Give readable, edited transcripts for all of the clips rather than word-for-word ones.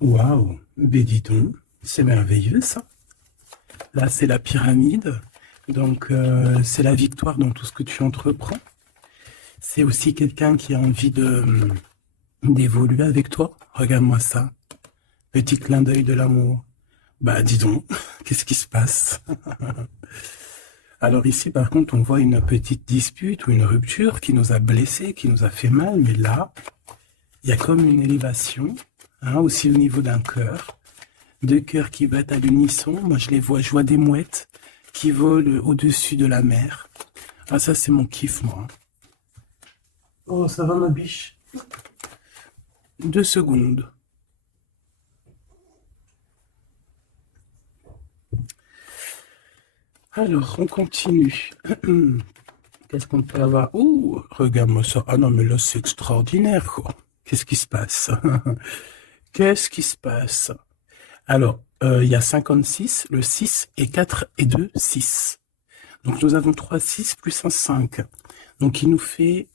Waouh, mais dis donc, c'est merveilleux ça. Là, c'est la pyramide. Donc, c'est la victoire dans tout ce que tu entreprends. C'est aussi quelqu'un qui a envie de d'évoluer avec toi. Regarde-moi ça. Petit clin d'œil de l'amour. Bah, dis donc, qu'est-ce qui se passe? Alors ici, par contre, on voit une petite dispute ou une rupture qui nous a blessés, qui nous a fait mal. Mais là, il y a comme une élévation, hein, aussi au niveau d'un cœur. Deux cœurs qui battent à l'unisson. Moi, je vois des mouettes qui volent au-dessus de la mer. Ah, ça, c'est mon kiff, moi. Oh, ça va, ma biche? 2 secondes. Alors, on continue. Qu'est-ce qu'on peut avoir? Ouh, regarde-moi ça. Ah non, mais là, c'est extraordinaire, quoi. Qu'est-ce qui se passe? Qu'est-ce qui se passe? Alors, il y a 56, le 6 et 4 et 2, 6. Donc, nous avons 3 6 plus un 5. Donc, il nous fait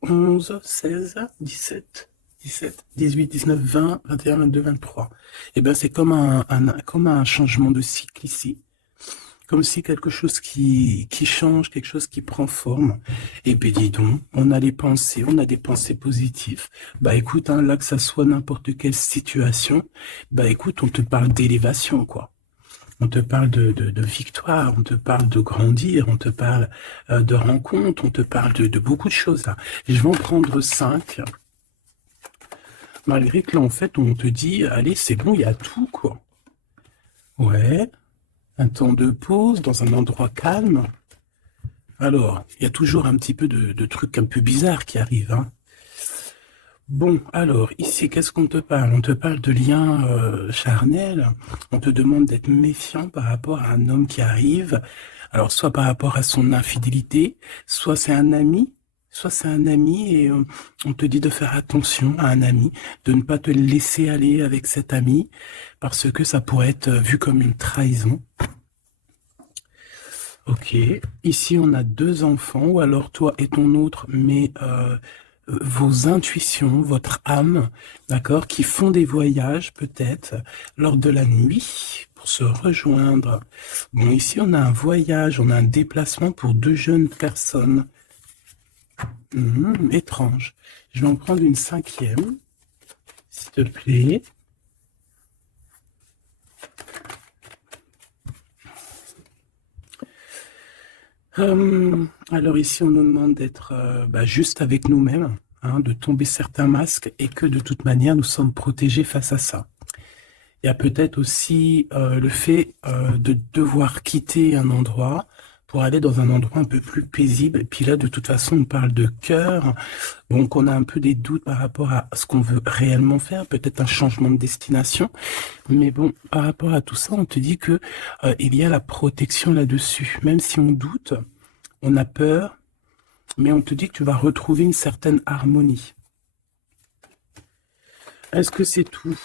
11, 16, 17, 17, 18, 19, 20, 21, 22, 23. Et bien, c'est comme comme un changement de cycle ici. Comme si quelque chose qui change, quelque chose qui prend forme. Et ben dis donc, on a les pensées, on a des pensées positives. Bah écoute, hein, là que ça soit n'importe quelle situation, bah écoute, on te parle d'élévation, quoi. On te parle de victoire, on te parle de grandir, on te parle de rencontre, on te parle de beaucoup de choses là. Et je vais en prendre 5, malgré que là en fait on te dit, allez c'est bon, il y a tout quoi. Ouais, un temps de pause dans un endroit calme. Alors, il y a toujours un petit peu de trucs un peu bizarres qui arrivent, hein. Bon, alors, ici, qu'est-ce qu'on te parle? On te parle de liens charnels. On te demande d'être méfiant par rapport à un homme qui arrive. Alors, soit par rapport à son infidélité, soit c'est un ami et on te dit de faire attention à un ami, de ne pas te laisser aller avec cet ami parce que ça pourrait être vu comme une trahison. Ok, ici on a 2 enfants, ou alors toi et ton autre, mais vos intuitions, votre âme, d'accord, qui font des voyages peut-être lors de la nuit pour se rejoindre. Bon, ici on a un voyage, on a un déplacement pour 2 jeunes personnes. Étrange. Je vais en prendre une 5e, s'il te plaît. Alors ici, on nous demande d'être juste avec nous-mêmes, hein, de tomber certains masques et que de toute manière, nous sommes protégés face à ça. Il y a peut-être aussi le fait de devoir quitter un endroit pour aller dans un endroit un peu plus paisible. Et puis là, de toute façon, on parle de cœur. Donc, on a un peu des doutes par rapport à ce qu'on veut réellement faire, peut-être un changement de destination. Mais bon, par rapport à tout ça, on te dit que il y a la protection là-dessus. Même si on doute, on a peur, mais on te dit que tu vas retrouver une certaine harmonie. Est-ce que c'est tout?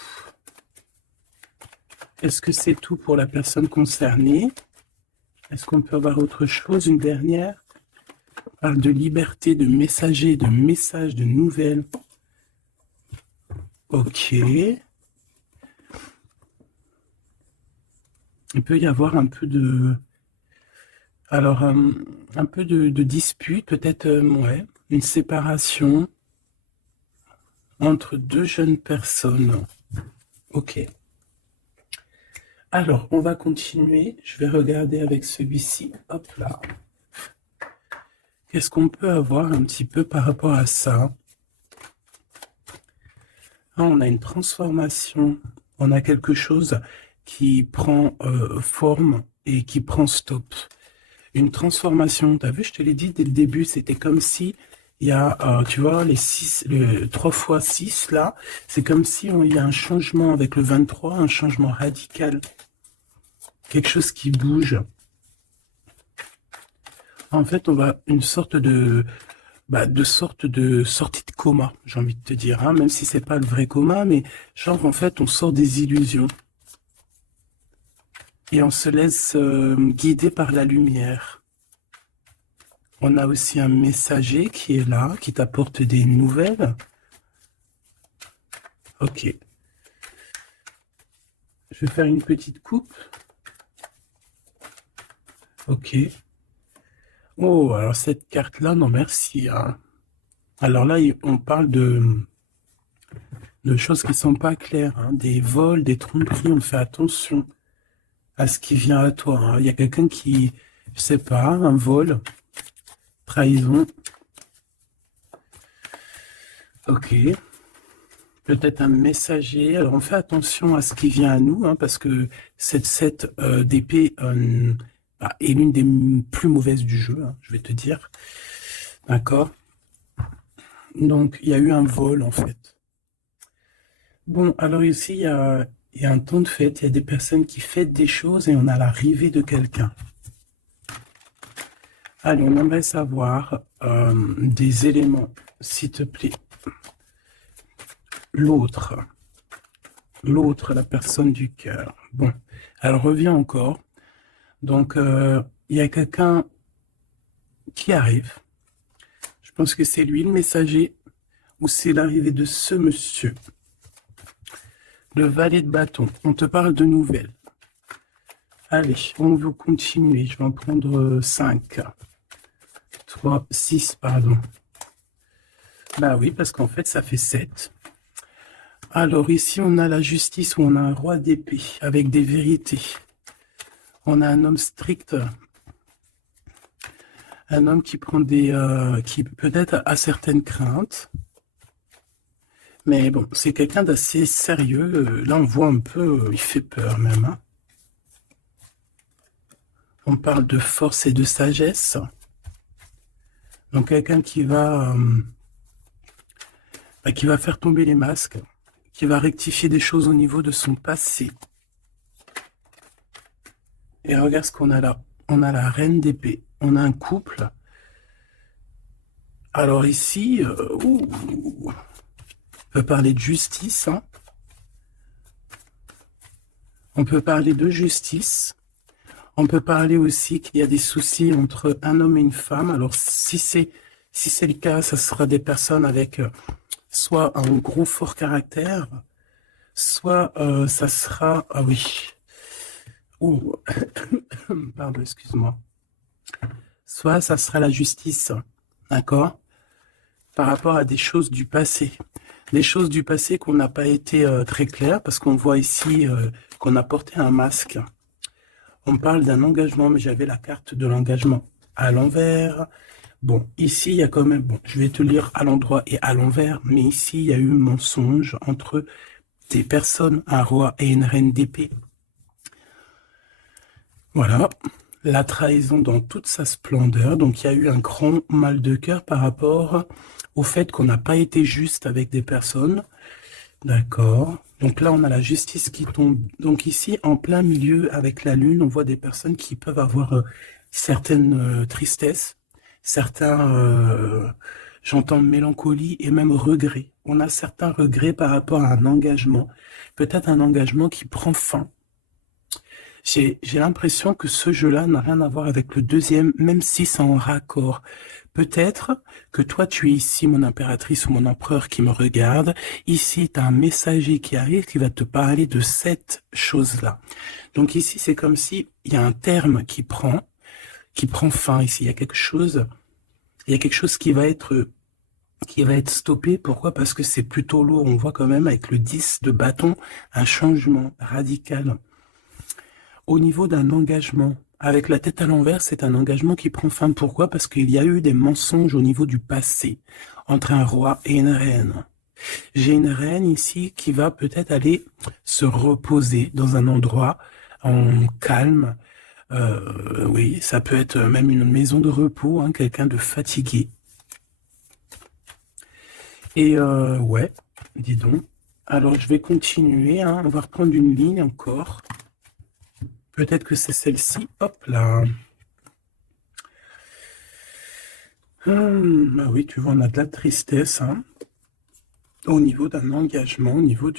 Est-ce que c'est tout pour la personne concernée? Est-ce qu'on peut avoir autre chose, une dernière? On parle de liberté, de messager, de messages, de nouvelles. Ok. Il peut y avoir un peu de... Alors, un peu de dispute, peut-être, ouais, une séparation entre 2 jeunes personnes. Ok. Alors, on va continuer. Je vais regarder avec celui-ci. Hop là. Qu'est-ce qu'on peut avoir un petit peu par rapport à ça? Ah, on a une transformation. On a quelque chose qui prend forme et qui prend stop. Une transformation. T'as vu, je te l'ai dit dès le début, c'était comme si il y a, tu vois, le 3 fois 6 là, c'est comme si il y a un changement avec le 23, un changement radical. Quelque chose qui bouge. En fait, on va une sorte de sortie de coma, j'ai envie de te dire, hein, même si c'est pas le vrai coma, mais genre en fait, on sort des illusions et on se laisse guider par la lumière. On a aussi un messager qui est là, qui t'apporte des nouvelles. Ok. Je vais faire une petite coupe. Ok. Oh, alors cette carte-là, non merci. Hein. Alors là, on parle de choses qui sont pas claires. Hein. Des vols, des tromperies, on fait attention à ce qui vient à toi. Hein. Il y a quelqu'un qui, je sais pas, un vol, trahison. Ok. Peut-être un messager. Alors on fait attention à ce qui vient à nous, hein, parce que cette 7 d'épée est l'une des plus mauvaises du jeu, hein, je vais te dire. D'accord. Donc il y a eu un vol en fait. Bon, alors ici il y a un temps de fête, il y a des personnes qui fêtent des choses et on a l'arrivée de quelqu'un. Allez, on aimerait savoir des éléments, s'il te plaît. L'autre, la personne du cœur. Bon, elle revient encore. Donc, il y a quelqu'un qui arrive. Je pense que c'est lui le messager ou c'est l'arrivée de ce monsieur. Le valet de bâton. On te parle de nouvelles. Allez, on veut continuer. Je vais en prendre 5. 3, 6, pardon. Bah oui, parce qu'en fait, ça fait 7. Alors ici, on a la justice où on a un roi d'épée avec des vérités. On a un homme strict, un homme qui prend qui peut-être a certaines craintes. Mais bon, c'est quelqu'un d'assez sérieux. Là, on voit un peu, il fait peur même. Hein. On parle de force et de sagesse. Donc quelqu'un qui va faire tomber les masques, qui va rectifier des choses au niveau de son passé. Et regarde ce qu'on a là. On a la reine d'épée. On a un couple. Alors ici, on peut parler de justice. Hein. On peut parler de justice. On peut parler aussi qu'il y a des soucis entre un homme et une femme. Alors si c'est le cas, ça sera des personnes avec soit un gros fort caractère, soit ça sera... Ah oui. Ouh. Pardon, excuse-moi. Soit ça sera la justice, d'accord, par rapport à des choses du passé. Des choses du passé qu'on n'a pas été très claires, parce qu'on voit ici qu'on a porté un masque. On parle d'un engagement, mais j'avais la carte de l'engagement à l'envers. Bon, ici, il y a quand même... Bon, je vais te lire à l'endroit et à l'envers, mais ici, il y a eu mensonge entre des personnes, un roi et une reine d'épée. Voilà, la trahison dans toute sa splendeur. Donc, il y a eu un grand mal de cœur par rapport au fait qu'on n'a pas été juste avec des personnes. D'accord. Donc là, on a la justice qui tombe. Donc ici, en plein milieu, avec la lune, on voit des personnes qui peuvent avoir certaines tristesses, certains, j'entends mélancolie et même regret. On a certains regrets par rapport à un engagement. Peut-être un engagement qui prend fin. J'ai l'impression que ce jeu-là n'a rien à voir avec le deuxième, même si c'est en raccord. Peut-être que toi, tu es ici, mon impératrice ou mon empereur qui me regarde. Ici, tu as un messager qui arrive qui va te parler de cette chose-là. Donc ici, c'est comme si il y a un terme qui prend fin ici. Il y a quelque chose qui va être stoppé. Pourquoi? Parce que c'est plutôt lourd. On voit quand même avec le 10 de bâton un changement radical. Au niveau d'un engagement, avec la tête à l'envers, c'est un engagement qui prend fin. Pourquoi? Parce qu'il y a eu des mensonges au niveau du passé, entre un roi et une reine. J'ai une reine ici qui va peut-être aller se reposer dans un endroit en calme. Oui, ça peut être même une maison de repos, hein, quelqu'un de fatigué. Et ouais, dis donc. Alors, je vais continuer, hein, on va reprendre une ligne encore. Peut-être que c'est celle-ci. Hop là. Bah oui, tu vois, on a de la tristesse. Hein, au niveau d'un engagement, au niveau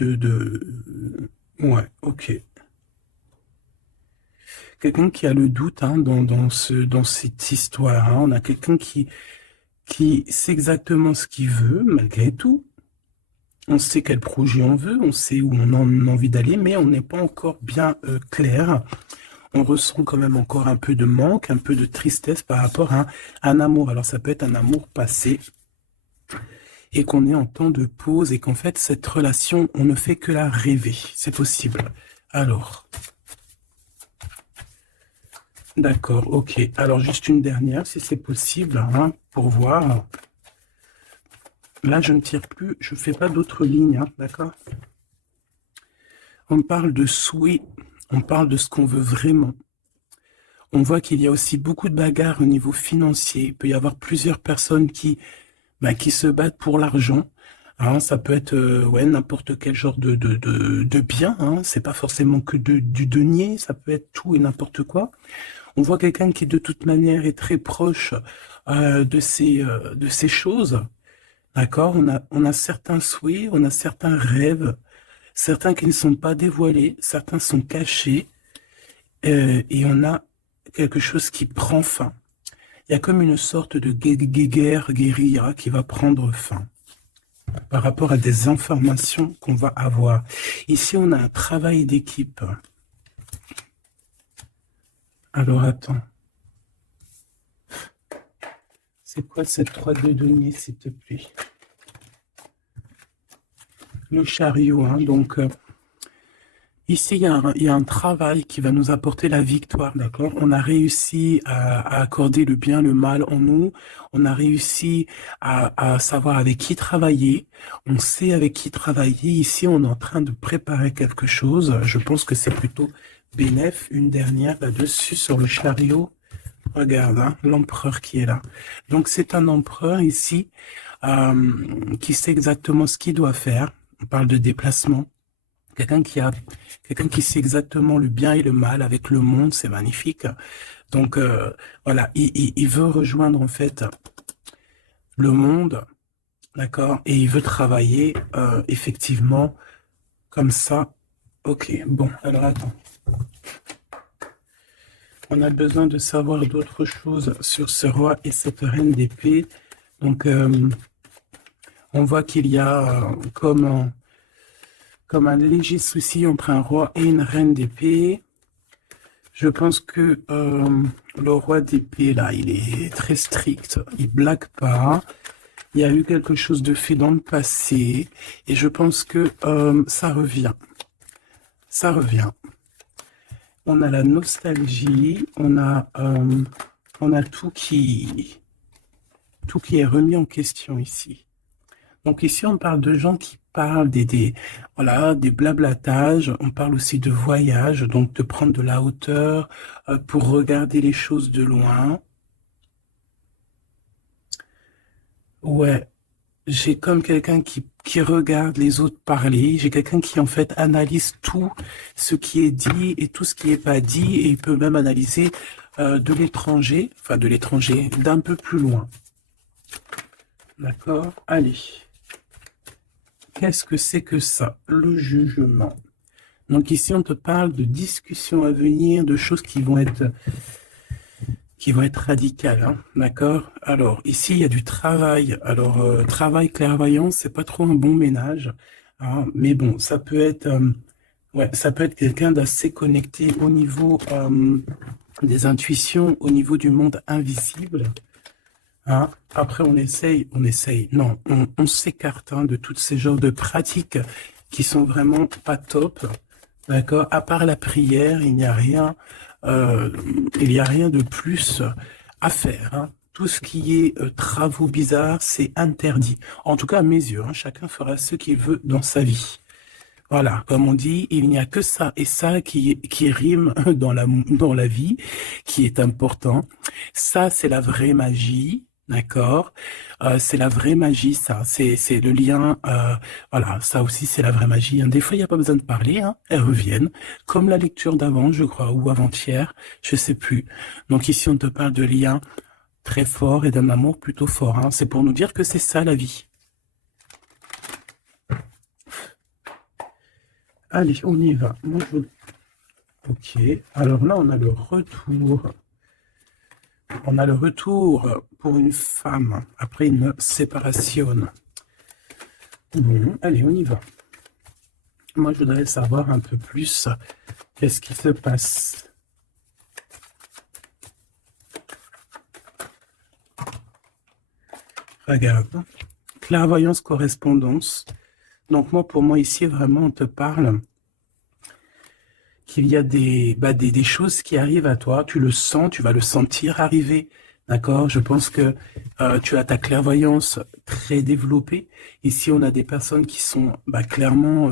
Ouais, ok. Quelqu'un qui a le doute hein, dans cette histoire. Hein. On a quelqu'un qui sait exactement ce qu'il veut, malgré tout. On sait quel projet on veut, on sait où on a envie d'aller, mais on n'est pas encore bien clair. On ressent quand même encore un peu de manque, un peu de tristesse par rapport à un amour. Alors ça peut être un amour passé et qu'on est en temps de pause et qu'en fait cette relation, on ne fait que la rêver. C'est possible. Alors, d'accord, ok. Alors juste une dernière, si c'est possible, hein, pour voir. Là, je ne tire plus, je ne fais pas d'autres lignes, hein, d'accord? On parle de souhait, on parle de ce qu'on veut vraiment. On voit qu'il y a aussi beaucoup de bagarres au niveau financier. Il peut y avoir plusieurs personnes qui se battent pour l'argent. Hein, ça peut être ouais, n'importe quel genre de bien. Hein. C'est pas forcément que du denier, ça peut être tout et n'importe quoi. On voit quelqu'un qui de toute manière est très proche de ces choses. D'accord? On a certains souhaits, on a certains rêves, certains qui ne sont pas dévoilés, certains sont cachés, et on a quelque chose qui prend fin. Il y a comme une sorte de guérilla qui va prendre fin par rapport à des informations qu'on va avoir. Ici, on a un travail d'équipe. Alors, attends. C'est quoi cette 3 de denier, s'il te plaît? Le chariot, hein, donc... ici, il y a un travail qui va nous apporter la victoire, d'accord? On a réussi à accorder le bien, le mal en nous. On a réussi à savoir avec qui travailler. On sait avec qui travailler. Ici, on est en train de préparer quelque chose. Je pense que c'est plutôt bénéf. Une dernière là-dessus sur le chariot. Regarde, hein, l'empereur qui est là. Donc, c'est un empereur ici qui sait exactement ce qu'il doit faire. On parle de déplacement. Quelqu'un qui sait exactement le bien et le mal avec le monde, c'est magnifique. Donc, voilà, il veut rejoindre en fait le monde, d'accord? Et il veut travailler effectivement comme ça. Ok, bon, alors attends. On a besoin de savoir d'autres choses sur ce roi et cette reine d'épée. Donc, on voit qu'il y a comme un léger souci entre un roi et une reine d'épée. Je pense que le roi d'épée, là, il est très strict. Il blague pas. Il y a eu quelque chose de fait dans le passé. Et je pense que ça revient. Ça revient. On a la nostalgie. On a tout qui est remis en question ici. Donc ici, on parle de gens qui parlent voilà, des blablatages. On parle aussi de voyage, donc de prendre de la hauteur pour regarder les choses de loin. Ouais, j'ai comme quelqu'un qui regarde les autres parler. J'ai quelqu'un qui, en fait, analyse tout ce qui est dit et tout ce qui n'est pas dit. Et il peut même analyser de l'étranger, enfin de l'étranger, d'un peu plus loin. D'accord? Allez. Qu'est-ce que c'est que ça? Le jugement. Donc ici, on te parle de discussions à venir, de choses qui vont être radicales, hein, d'accord? Alors, ici, il y a du travail. Alors, travail clairvoyant, c'est pas trop un bon ménage, hein, mais bon, ça peut être, ouais, ça peut être quelqu'un d'assez connecté au niveau des intuitions, au niveau du monde invisible. Hein. Après, on essaye, non, on s'écarte de tous ces genres de pratiques qui sont vraiment pas top, d'accord? À part la prière, il n'y a rien de plus à faire. Hein. Tout ce qui est travaux bizarres, c'est interdit. En tout cas, à mes yeux, hein, chacun fera ce qu'il veut dans sa vie. Voilà, comme on dit, il n'y a que ça et ça qui rime dans la vie, qui est important. Ça, c'est la vraie magie. D'accord, c'est la vraie magie, ça. C'est le lien. Voilà, ça aussi, c'est la vraie magie. Hein. Des fois, il n'y a pas besoin de parler. Hein. Elles reviennent, comme la lecture d'avant, je crois, ou avant-hier, je sais plus. Donc ici, on te parle de liens très forts et d'un amour plutôt fort. Hein. C'est pour nous dire que c'est ça la vie. Allez, on y va. Moi, ok. Alors là, on a le retour. On a le retour pour une femme après une séparation. Bon, allez, on y va. Moi, je voudrais savoir un peu plus qu'est-ce qui se passe. Regarde. Clairvoyance, correspondance. Donc moi, pour moi, ici, vraiment, on te parle qu'il y a des choses qui arrivent à toi. Tu le sens, tu vas le sentir arriver. D'accord? Je pense que tu as ta clairvoyance très développée. Ici, on a des personnes qui sont clairement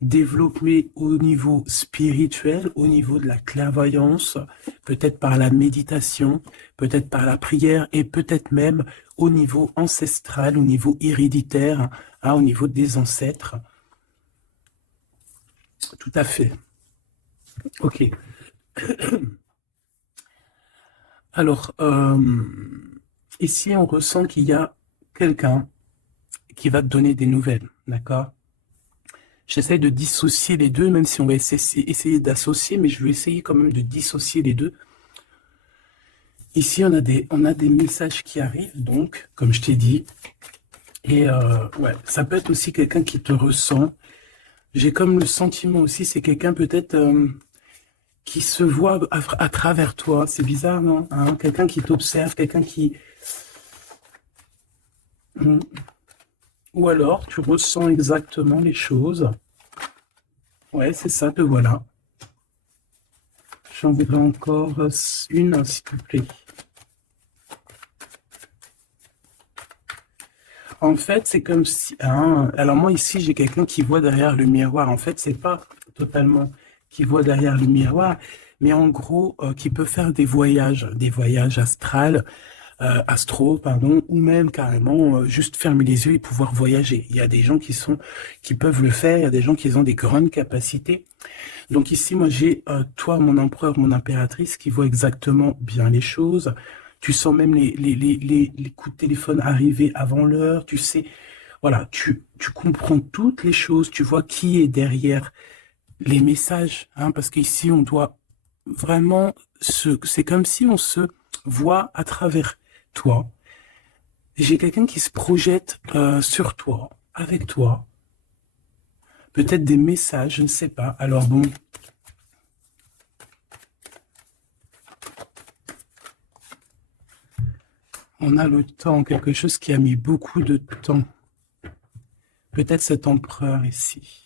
développées au niveau spirituel, au niveau de la clairvoyance, peut-être par la méditation, peut-être par la prière et peut-être même au niveau ancestral, au niveau héréditaire, au niveau des ancêtres. Tout à fait. Ok. Alors, ici, on ressent qu'il y a quelqu'un qui va te donner des nouvelles, d'accord? J'essaie de dissocier les deux, même si on va essayer d'associer, mais je vais essayer quand même de dissocier les deux. Ici, on a des messages qui arrivent, donc, comme je t'ai dit, et ouais, ça peut être aussi quelqu'un qui te ressent. J'ai comme le sentiment aussi, c'est quelqu'un peut-être qui se voit à travers toi. C'est bizarre, non? Hein, quelqu'un qui t'observe, quelqu'un qui... Hmm. Ou alors, tu ressens exactement les choses. Ouais, c'est ça, te voilà. J'en voudrais encore une, s'il te plaît. En fait, c'est comme si... hein, alors moi, ici, j'ai quelqu'un qui voit derrière le miroir. En fait, c'est pas totalement qui voit derrière le miroir, mais en gros, qui peut faire des voyages astro, pardon, ou même carrément juste fermer les yeux et pouvoir voyager. Il y a des gens qui peuvent le faire, il y a des gens qui ont des grandes capacités. Donc ici, moi, j'ai toi, mon empereur, mon impératrice, qui voit exactement bien les choses. Tu sens même les coups de téléphone arriver avant l'heure. Tu sais, voilà, tu comprends toutes les choses. Tu vois qui est derrière les messages, hein, parce qu'ici, on doit vraiment c'est comme si on se voit à travers toi. J'ai quelqu'un qui se projette sur toi, avec toi. Peut-être des messages, je ne sais pas. Alors bon, on a le temps, quelque chose qui a mis beaucoup de temps. Peut-être cet empereur ici.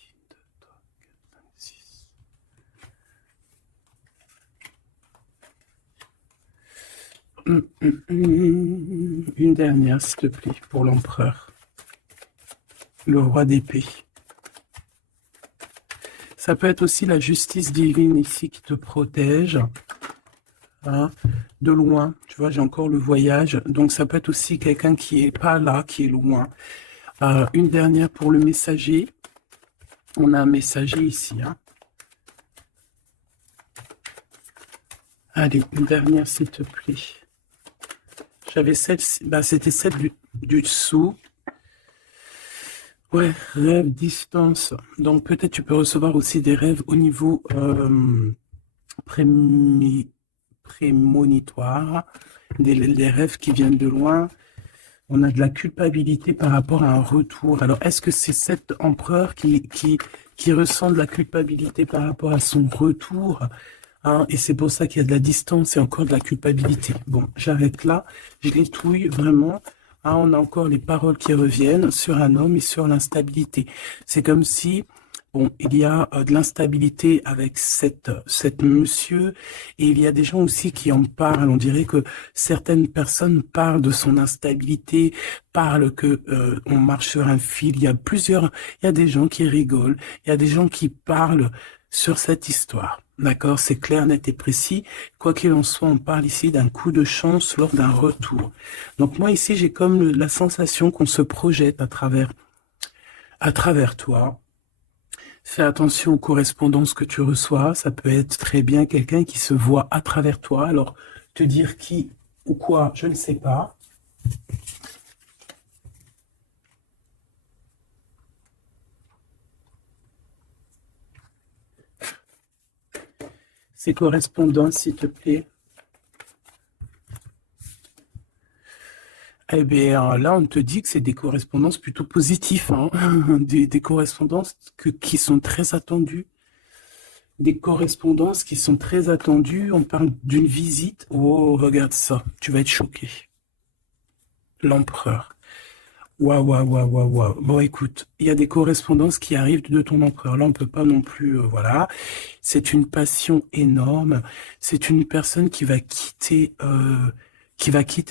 2, 3, 4, 5, 6. Une dernière, s'il te plaît, pour l'empereur. Le roi d'épée. Ça peut être aussi la justice divine ici qui te protège. Hein, de loin, tu vois, j'ai encore le voyage. Donc ça peut être aussi quelqu'un qui est pas là, qui est loin. Une dernière pour le messager. On a un messager ici. Hein. Allez, une dernière, s'il te plaît. J'avais celle, c'était celle du dessous. Ouais, rêve, distance. Donc peut-être tu peux recevoir aussi des rêves au niveau prémonitoire, des rêves qui viennent de loin. On a de la culpabilité par rapport à un retour. Alors, est-ce que c'est cet empereur qui ressent de la culpabilité par rapport à son retour, hein, et c'est pour ça qu'il y a de la distance et encore de la culpabilité. Bon, j'arrête là. Je l'étouille vraiment. Hein, on a encore les paroles qui reviennent sur un homme et sur l'instabilité. C'est comme si... Bon, il y a de l'instabilité avec cette monsieur, et il y a des gens aussi qui en parlent. On dirait que certaines personnes parlent de son instabilité, parlent que on marche sur un fil. Il y a des gens qui rigolent, il y a des gens qui parlent sur cette histoire. D'accord, c'est clair, net et précis. Quoi qu'il en soit, on parle ici d'un coup de chance lors d'un retour. Donc moi ici, j'ai comme la sensation qu'on se projette à travers toi. Fais attention aux correspondances que tu reçois. Ça peut être très bien quelqu'un qui se voit à travers toi. Alors, te dire qui ou quoi, je ne sais pas. Ces correspondances, s'il te plaît. Eh bien, là, on te dit que c'est des correspondances plutôt positives, hein. Des correspondances qui sont très attendues. Des correspondances qui sont très attendues. On parle d'une visite. Oh, regarde ça. Tu vas être choqué. L'empereur. Waouh, waouh, waouh, waouh, waouh. Bon, écoute, il y a des correspondances qui arrivent de ton empereur. Là, on peut pas non plus, voilà. C'est une passion énorme. C'est une personne qui va quitter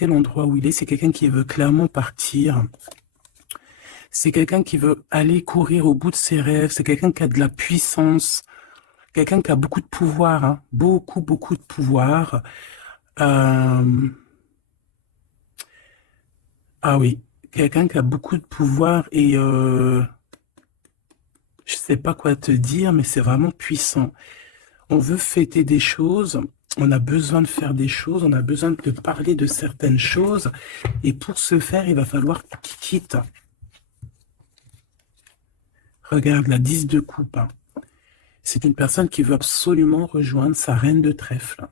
l'endroit où il est. C'est quelqu'un qui veut clairement partir. C'est quelqu'un qui veut aller courir au bout de ses rêves. C'est quelqu'un qui a de la puissance. Quelqu'un qui a beaucoup de pouvoir, hein. Beaucoup, beaucoup de pouvoir. Euh, Ah oui, quelqu'un qui a beaucoup de pouvoir et je sais pas quoi te dire, mais c'est vraiment puissant. On veut fêter des choses, on a besoin de faire des choses, on a besoin de parler de certaines choses, et pour ce faire, il va falloir qu'il quitte. Regarde, la 10 de coupe, hein. C'est une personne qui veut absolument rejoindre sa reine de trèfle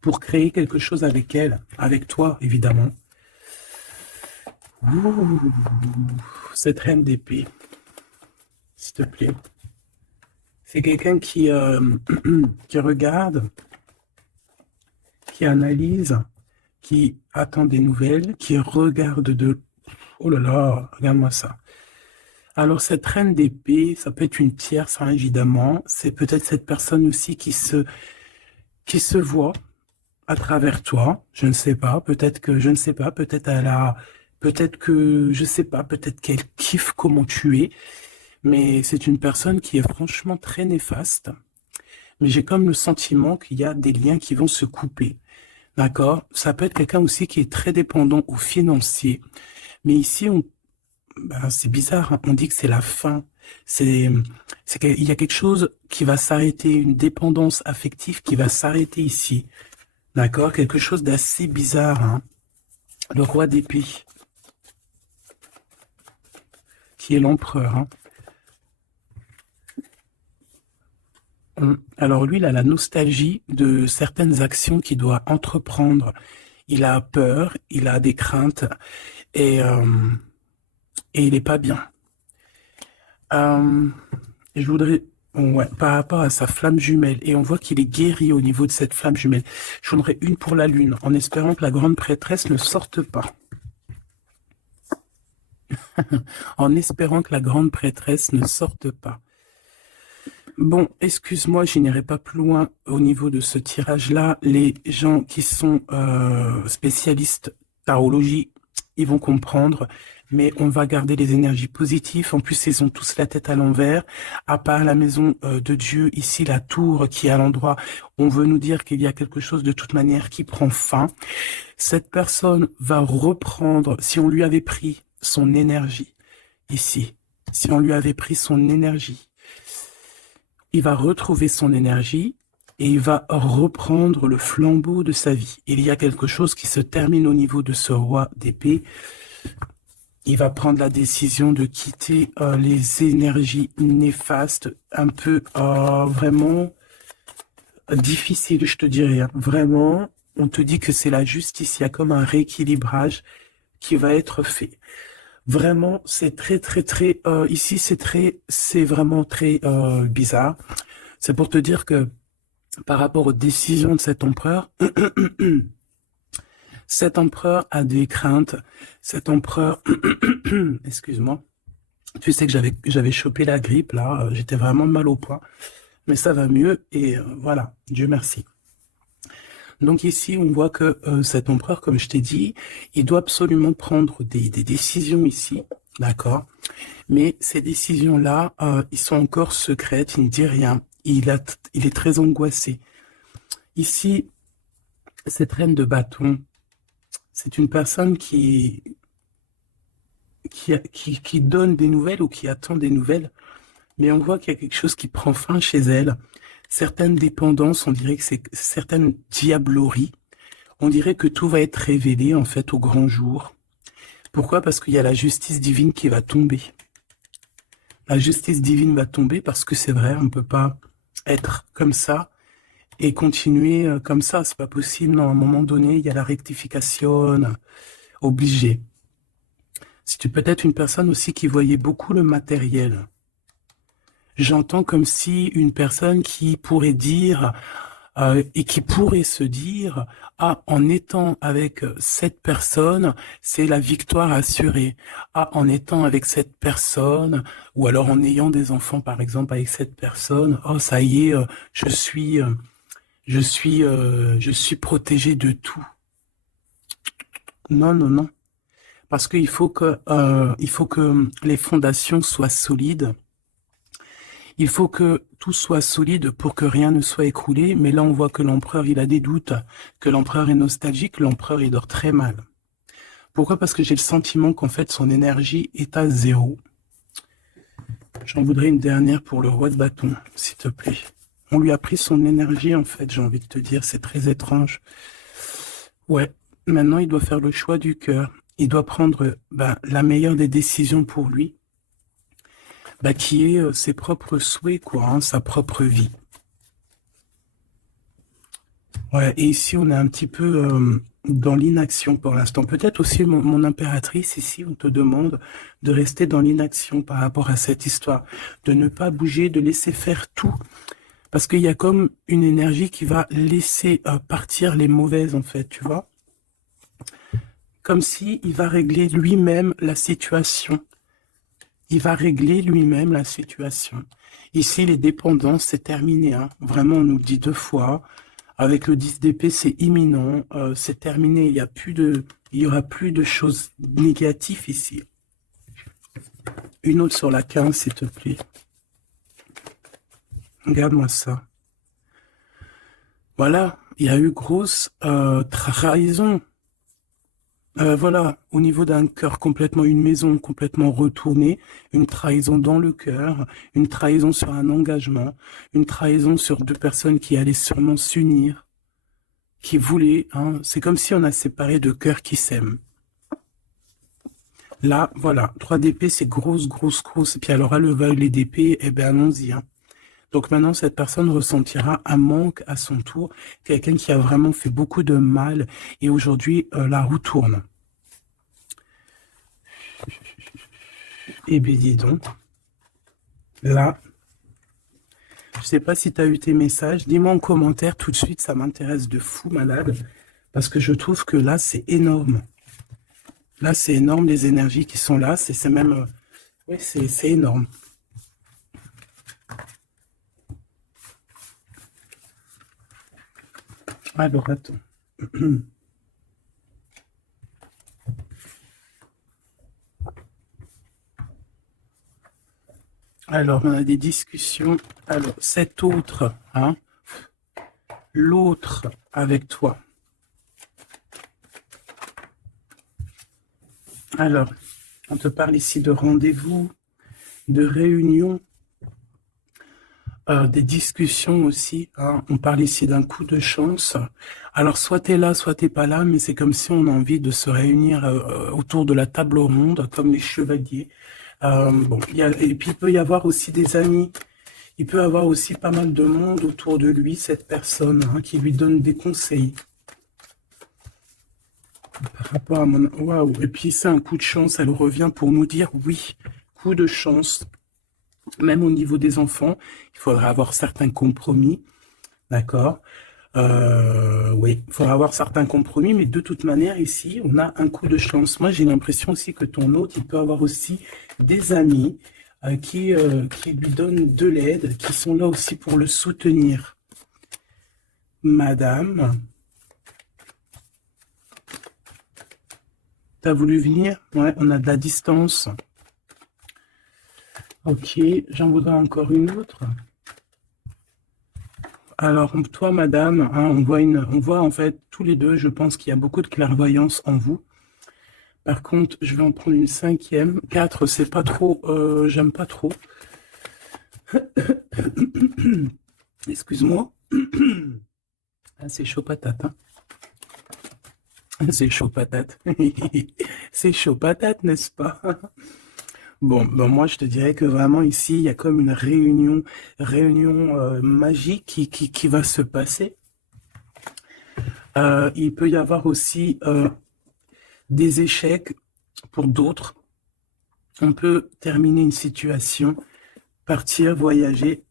pour créer quelque chose avec elle, avec toi, évidemment. Ouh, cette reine d'épée, s'il te plaît. C'est quelqu'un qui regarde, qui analyse, qui attend des nouvelles, qui regarde de... Oh là là, regarde-moi ça. Alors, cette reine d'épée, ça peut être une tierce, hein, évidemment. C'est peut-être cette personne aussi qui se voit à travers toi. Je ne sais pas. Peut-être que, je ne sais pas. Peut-être elle a... Peut-être que, je sais pas. Peut-être qu'elle kiffe comment tu es. Mais c'est une personne qui est franchement très néfaste. Mais j'ai comme le sentiment qu'il y a des liens qui vont se couper. D'accord? Ça peut être quelqu'un aussi qui est très dépendant au financier. Mais ici, c'est bizarre, hein. On dit que c'est la fin. C'est qu'il y a quelque chose qui va s'arrêter, une dépendance affective qui va s'arrêter ici. D'accord? Quelque chose d'assez bizarre, hein. Le roi d'épée, qui est l'empereur, hein. Alors lui, il a la nostalgie de certaines actions qu'il doit entreprendre. Il a peur, il a des craintes et, euh, et il n'est pas bien. Je voudrais, bon, ouais, par rapport à sa flamme jumelle, et on voit qu'il est guéri au niveau de cette flamme jumelle. Je voudrais une pour la lune, en espérant que la grande prêtresse ne sorte pas. En espérant que la grande prêtresse ne sorte pas. Bon, excuse-moi, je n'irai pas plus loin au niveau de ce tirage-là. Les gens qui sont spécialistes tarologie, ils vont comprendre, mais on va garder les énergies positives. En plus, ils ont tous la tête à l'envers. À part la maison de Dieu, ici, la tour qui est à l'endroit, on veut nous dire qu'il y a quelque chose de toute manière qui prend fin. Cette personne va reprendre, si on lui avait pris son énergie, ici, si on lui avait pris son énergie, il va retrouver son énergie et il va reprendre le flambeau de sa vie. Il y a quelque chose qui se termine au niveau de ce roi d'épée. Il va prendre la décision de quitter les énergies néfastes, un peu vraiment difficiles, je te dirais, hein. Vraiment, on te dit que c'est la justice. Il y a comme un rééquilibrage qui va être fait. Vraiment, c'est très, très, très... ici, c'est vraiment très bizarre. C'est pour te dire que par rapport aux décisions de cet empereur, cet empereur a des craintes. Cet empereur... Excuse-moi. Tu sais que j'avais chopé la grippe, là. J'étais vraiment mal au point. Mais ça va mieux et voilà, Dieu merci. Donc ici, on voit que cet empereur, comme je t'ai dit, il doit absolument prendre des décisions ici, d'accord? Mais ces décisions-là, ils sont encore secrètes, il ne dit rien. Il est très angoissé. Ici, cette reine de bâton, c'est une personne qui donne des nouvelles ou qui attend des nouvelles, mais on voit qu'il y a quelque chose qui prend fin chez elle. Certaines dépendances, on dirait que c'est certaines diableries. On dirait que tout va être révélé, en fait, au grand jour. Pourquoi? Parce qu'il y a la justice divine qui va tomber. La justice divine va tomber parce que c'est vrai, on ne peut pas être comme ça et continuer comme ça, c'est pas possible. Non, à un moment donné, il y a la rectification obligée. Si tu peux être une personne aussi qui voyait beaucoup le matériel. J'entends comme si une personne qui pourrait dire et qui pourrait se dire, ah, en étant avec cette personne, c'est la victoire assurée. Ah, en étant avec cette personne, ou alors en ayant des enfants, par exemple, avec cette personne, oh, ça y est, je suis protégé de tout. Non, non, non. Parce il faut que les fondations soient solides. Il faut que tout soit solide pour que rien ne soit écroulé. Mais là, on voit que l'empereur, il a des doutes, que l'empereur est nostalgique, l'empereur, il dort très mal. Pourquoi? Parce que j'ai le sentiment qu'en fait, son énergie est à zéro. J'en voudrais une dernière pour le roi de bâton, s'il te plaît. On lui a pris son énergie, en fait, j'ai envie de te dire. C'est très étrange. Ouais, maintenant, il doit faire le choix du cœur. Il doit prendre la meilleure des décisions pour lui, qui est ses propres souhaits, quoi, hein, sa propre vie. Ouais, et ici, on est un petit peu dans l'inaction pour l'instant. Peut-être aussi mon impératrice, ici, on te demande de rester dans l'inaction par rapport à cette histoire, de ne pas bouger, de laisser faire tout. Parce qu'il y a comme une énergie qui va laisser partir les mauvaises, en fait, tu vois. Comme si il va régler lui-même la situation. Il va régler lui-même la situation. Ici, les dépendances, c'est terminé. Hein. Vraiment, on nous le dit 2 fois. Avec le 10 d'épée, c'est imminent. C'est terminé. Il y aura plus de choses négatives ici. Une autre sur la 15, s'il te plaît. Regarde-moi ça. Voilà. Il y a eu grosse trahison. Voilà, au niveau d'un cœur complètement, une maison complètement retournée, une trahison dans le cœur, une trahison sur un engagement, une trahison sur 2 personnes qui allaient sûrement s'unir, qui voulaient, hein, c'est comme si on a séparé 2 cœurs qui s'aiment. Là, voilà, 3 d'épée, c'est grosse, grosse, grosse, et puis alors à le violet d'épée, eh ben allons-y, hein. Donc maintenant, cette personne ressentira un manque à son tour, quelqu'un qui a vraiment fait beaucoup de mal, et aujourd'hui, la roue tourne. Eh bien, dis donc, là, je sais pas si tu as eu tes messages, dis-moi en commentaire tout de suite, ça m'intéresse de fou malade, parce que je trouve que là, c'est énorme. Là, c'est énorme, les énergies qui sont là, c'est même... oui, c'est énorme. Alors, attends. Alors, on a des discussions. Alors, cet autre, hein, l'autre avec toi. Alors, on te parle ici de rendez-vous, de réunion, des discussions aussi. Hein. On parle ici d'un coup de chance. Alors, soit tu es là, soit tu n'es pas là, mais c'est comme si on a envie de se réunir autour de la table ronde, comme les chevaliers. Bon, et puis il peut y avoir aussi des amis. Il peut y avoir aussi pas mal de monde autour de lui, cette personne, hein, qui lui donne des conseils. Par rapport à mon... Waouh. Et puis c'est un coup de chance, elle revient pour nous dire oui, coup de chance. Même au niveau des enfants, il faudra avoir certains compromis, d'accord? Oui, il faudra avoir certains compromis, mais de toute manière, ici, on a un coup de chance. Moi, j'ai l'impression aussi que ton hôte, il peut avoir aussi des amis qui lui donnent de l'aide, qui sont là aussi pour le soutenir. Madame, t'as voulu venir? Ouais, on a de la distance. Ok, j'en voudrais encore une autre. Alors, toi, madame, hein, on voit en fait tous les deux, je pense qu'il y a beaucoup de clairvoyance en vous. Par contre, je vais en prendre une 5e. 4, c'est pas trop, j'aime pas trop. Excuse-moi. Ah, c'est chaud patate, hein. C'est chaud patate. C'est chaud patate, n'est-ce pas? Bon, ben moi, je te dirais que vraiment ici, il y a comme une réunion magique qui va se passer. Il peut y avoir aussi des échecs pour d'autres. On peut terminer une situation, partir, voyager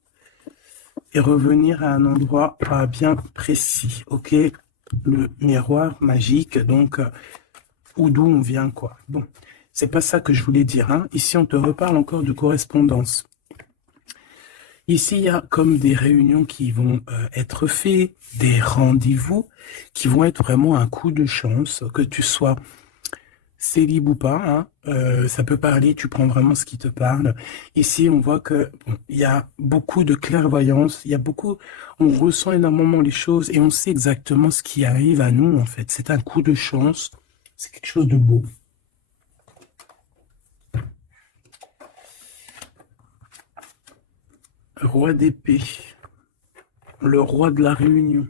et revenir à un endroit bien précis. Ok, le miroir magique, donc ou d'où on vient, quoi. Bon, c'est pas ça que je voulais dire, hein. Ici, on te reparle encore de correspondance. Ici, il y a comme des réunions qui vont être faites, des rendez-vous qui vont être vraiment un coup de chance, que tu sois célib ou pas, hein, ça peut parler, tu prends vraiment ce qui te parle. Ici, on voit que bon, il y a beaucoup de clairvoyance, il y a beaucoup, on ressent énormément les choses et on sait exactement ce qui arrive à nous, en fait. C'est un coup de chance, c'est quelque chose de beau. Roi d'épée, le roi de la réunion.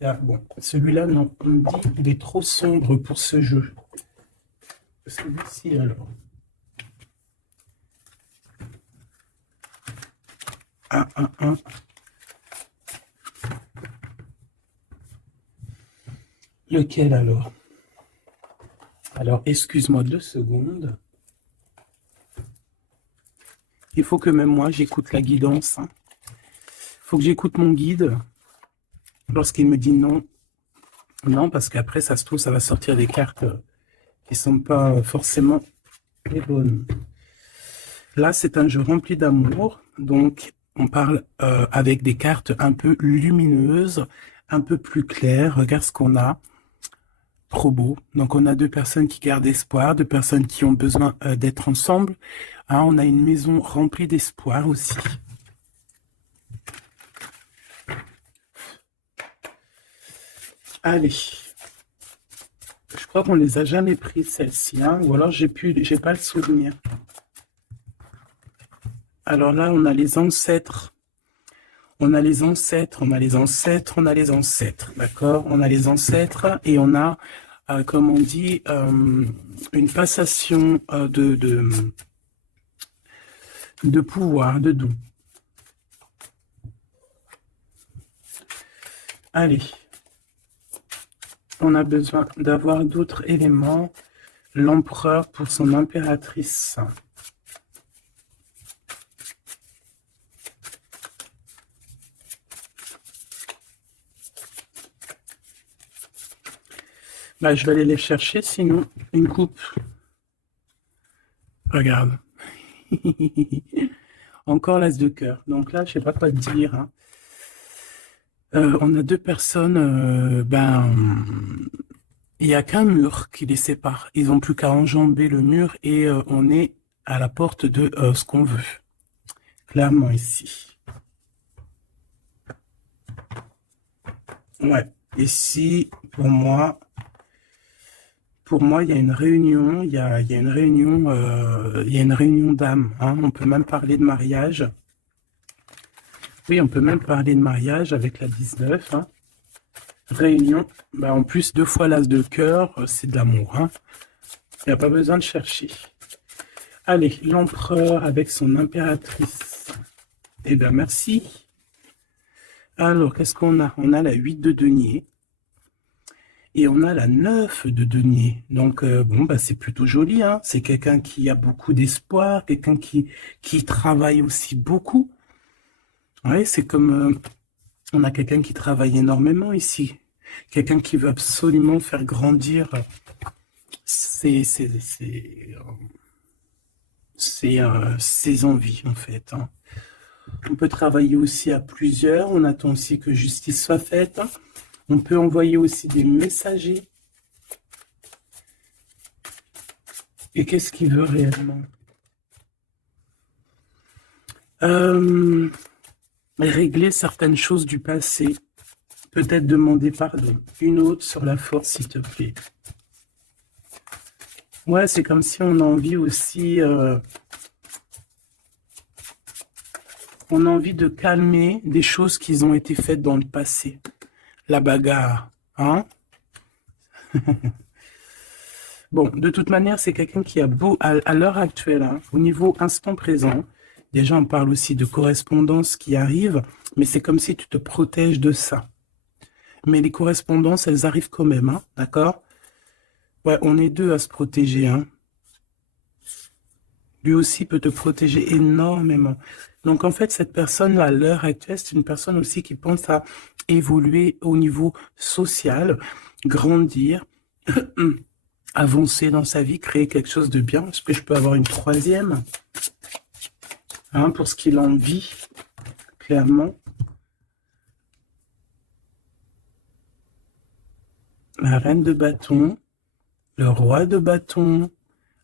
Ah, bon, celui-là, non, on me dit qu'il est trop sombre pour ce jeu. Celui-ci, alors. Un. Lequel alors? Alors, excuse-moi 2 secondes. Il faut que même moi, j'écoute la guidance. Il faut que j'écoute mon guide lorsqu'il me dit non. Non, parce qu'après, ça se trouve, ça va sortir des cartes qui ne sont pas forcément les bonnes. Là, c'est un jeu rempli d'amour. Donc, on parle avec des cartes un peu lumineuses, un peu plus claires. Regarde ce qu'on a. Trop beau. Donc, on a 2 personnes qui gardent espoir, 2 personnes qui ont besoin d'être ensemble. Ah, on a une maison remplie d'espoir aussi. Allez. Je crois qu'on les a jamais pris, celles-ci, hein, ou alors j'ai pas le souvenir. Alors là, on a les ancêtres. On a les ancêtres, on a les ancêtres, on a les ancêtres, d'accord? On a les ancêtres et on a, comme on dit, une passation de pouvoir, de don. Allez. On a besoin d'avoir d'autres éléments. L'empereur pour son impératrice. Bah, je vais aller les chercher, sinon une coupe. Regarde. Encore l'as de cœur. Donc là, je sais pas quoi te dire. Hein. On a 2 personnes, il n'y a qu'un mur qui les sépare. Ils n'ont plus qu'à enjamber le mur et on est à la porte de ce qu'on veut. Clairement ici. Ouais. Ici, pour moi, il y a une réunion. Il y a une réunion. Il y a une réunion d'âmes. Hein. On peut même parler de mariage. Oui, on peut même parler de mariage avec la 19. Hein. Réunion. Bah, en plus, 2 fois l'as de cœur, c'est de l'amour. Hein. Il n'y a pas besoin de chercher. Allez, l'empereur avec son impératrice. Eh bien, merci. Alors, qu'est-ce qu'on a? On a la 8 de denier. Et on a la 9 de denier. Donc, bon, bah, c'est plutôt joli. Hein. C'est quelqu'un qui a beaucoup d'espoir, quelqu'un qui travaille aussi beaucoup. Oui, c'est comme... on a quelqu'un qui travaille énormément ici. Quelqu'un qui veut absolument faire grandir ses envies, en fait. Hein. On peut travailler aussi à plusieurs. On attend aussi que justice soit faite. On peut envoyer aussi des messagers. Et qu'est-ce qu'il veut réellement? Régler certaines choses du passé. Peut-être demander pardon. Une autre sur la force, s'il te plaît. Ouais, c'est comme si on a envie aussi... on a envie de calmer des choses qui ont été faites dans le passé. La bagarre, hein? Bon, de toute manière, c'est quelqu'un qui a beau, à l'heure actuelle, hein, au niveau instant présent, déjà on parle aussi de correspondance qui arrive, mais c'est comme si tu te protèges de ça. Mais les correspondances, elles arrivent quand même, hein, d'accord? Ouais, on est deux à se protéger, hein. Lui aussi peut te protéger énormément. Donc en fait, cette personne-là, à l'heure actuelle, c'est une personne aussi qui pense à évoluer au niveau social, grandir, avancer dans sa vie, créer quelque chose de bien. Est-ce que je peux avoir une troisième, hein, pour ce qu'il en vit, clairement? La reine de bâton, le roi de bâton,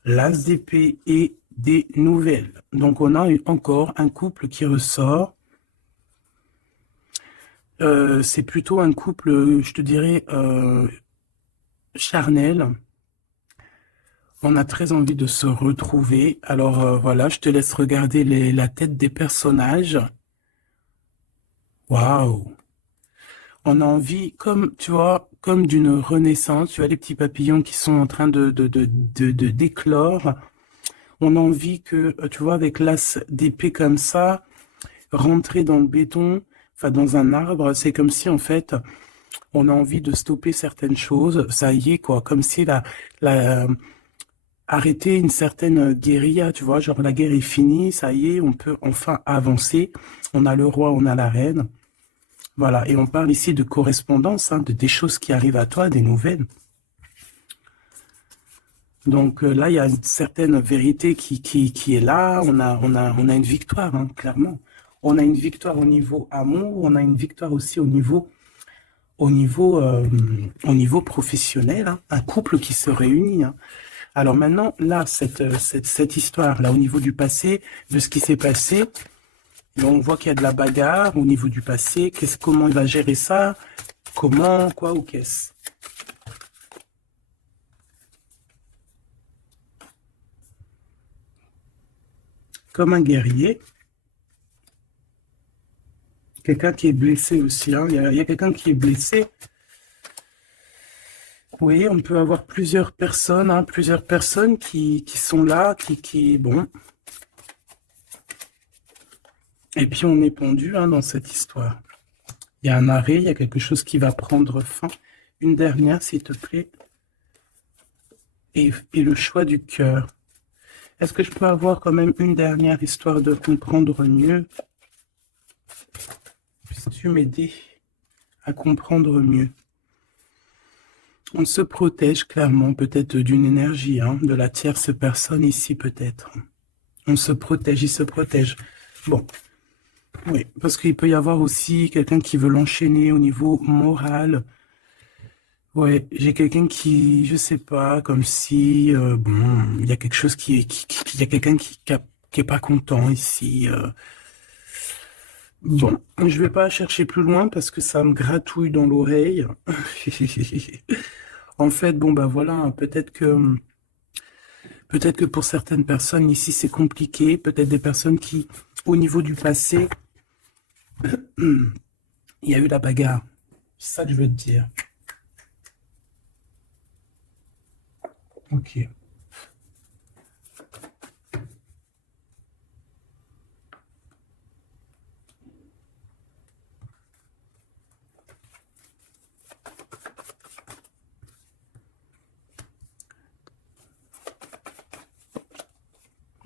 l'as d'épée et des nouvelles. Donc on a encore un couple qui ressort. C'est plutôt un couple, je te dirais, charnel. On a très envie de se retrouver. Alors voilà, je te laisse regarder la tête des personnages. Waouh! On a envie, comme tu vois, comme d'une renaissance. Tu vois les petits papillons qui sont en train de d'éclore. On a envie que, tu vois, avec l'as d'épée comme ça, rentrer dans le béton, enfin dans un arbre, c'est comme si en fait, on a envie de stopper certaines choses. Ça y est, quoi, comme si arrêter une certaine guérilla, tu vois, genre la guerre est finie, ça y est, on peut enfin avancer. On a le roi, on a la reine. Voilà, et on parle ici de correspondance, hein, des choses qui arrivent à toi, des nouvelles. Donc là, il y a une certaine vérité qui est là. On a une victoire, hein, clairement. On a une victoire au niveau amour, on a une victoire aussi au niveau professionnel, hein, un couple qui se réunit, hein. Alors maintenant, là, cette histoire-là, au niveau du passé, de ce qui s'est passé, on voit qu'il y a de la bagarre au niveau du passé. Comment il va gérer ça? Comment, quoi ou qu'est-ce? Comme un guerrier. Quelqu'un qui est blessé aussi, hein. Il y a quelqu'un qui est blessé. Oui, on peut avoir plusieurs personnes, hein, plusieurs personnes qui sont là, bon. Et puis on est pendu, hein, dans cette histoire. Il y a un arrêt, il y a quelque chose qui va prendre fin. Une dernière, s'il te plaît. Et le choix du cœur. Est-ce que je peux avoir quand même une dernière histoire de comprendre mieux? Puisses-tu m'aider à comprendre mieux? On se protège clairement peut-être d'une énergie, hein, de la tierce personne ici peut-être. On se protège, il se protège. Bon, oui, parce qu'il peut y avoir aussi quelqu'un qui veut l'enchaîner au niveau moral. Ouais, j'ai quelqu'un qui, je sais pas, comme si, bon, il y a quelque chose il y a quelqu'un qui est pas content ici. Bon, je vais pas chercher plus loin parce que ça me gratouille dans l'oreille. En fait, bon bah voilà, hein, peut-être que pour certaines personnes ici c'est compliqué, peut-être des personnes qui, au niveau du passé, il y a eu la bagarre. C'est ça que je veux te dire. Ok.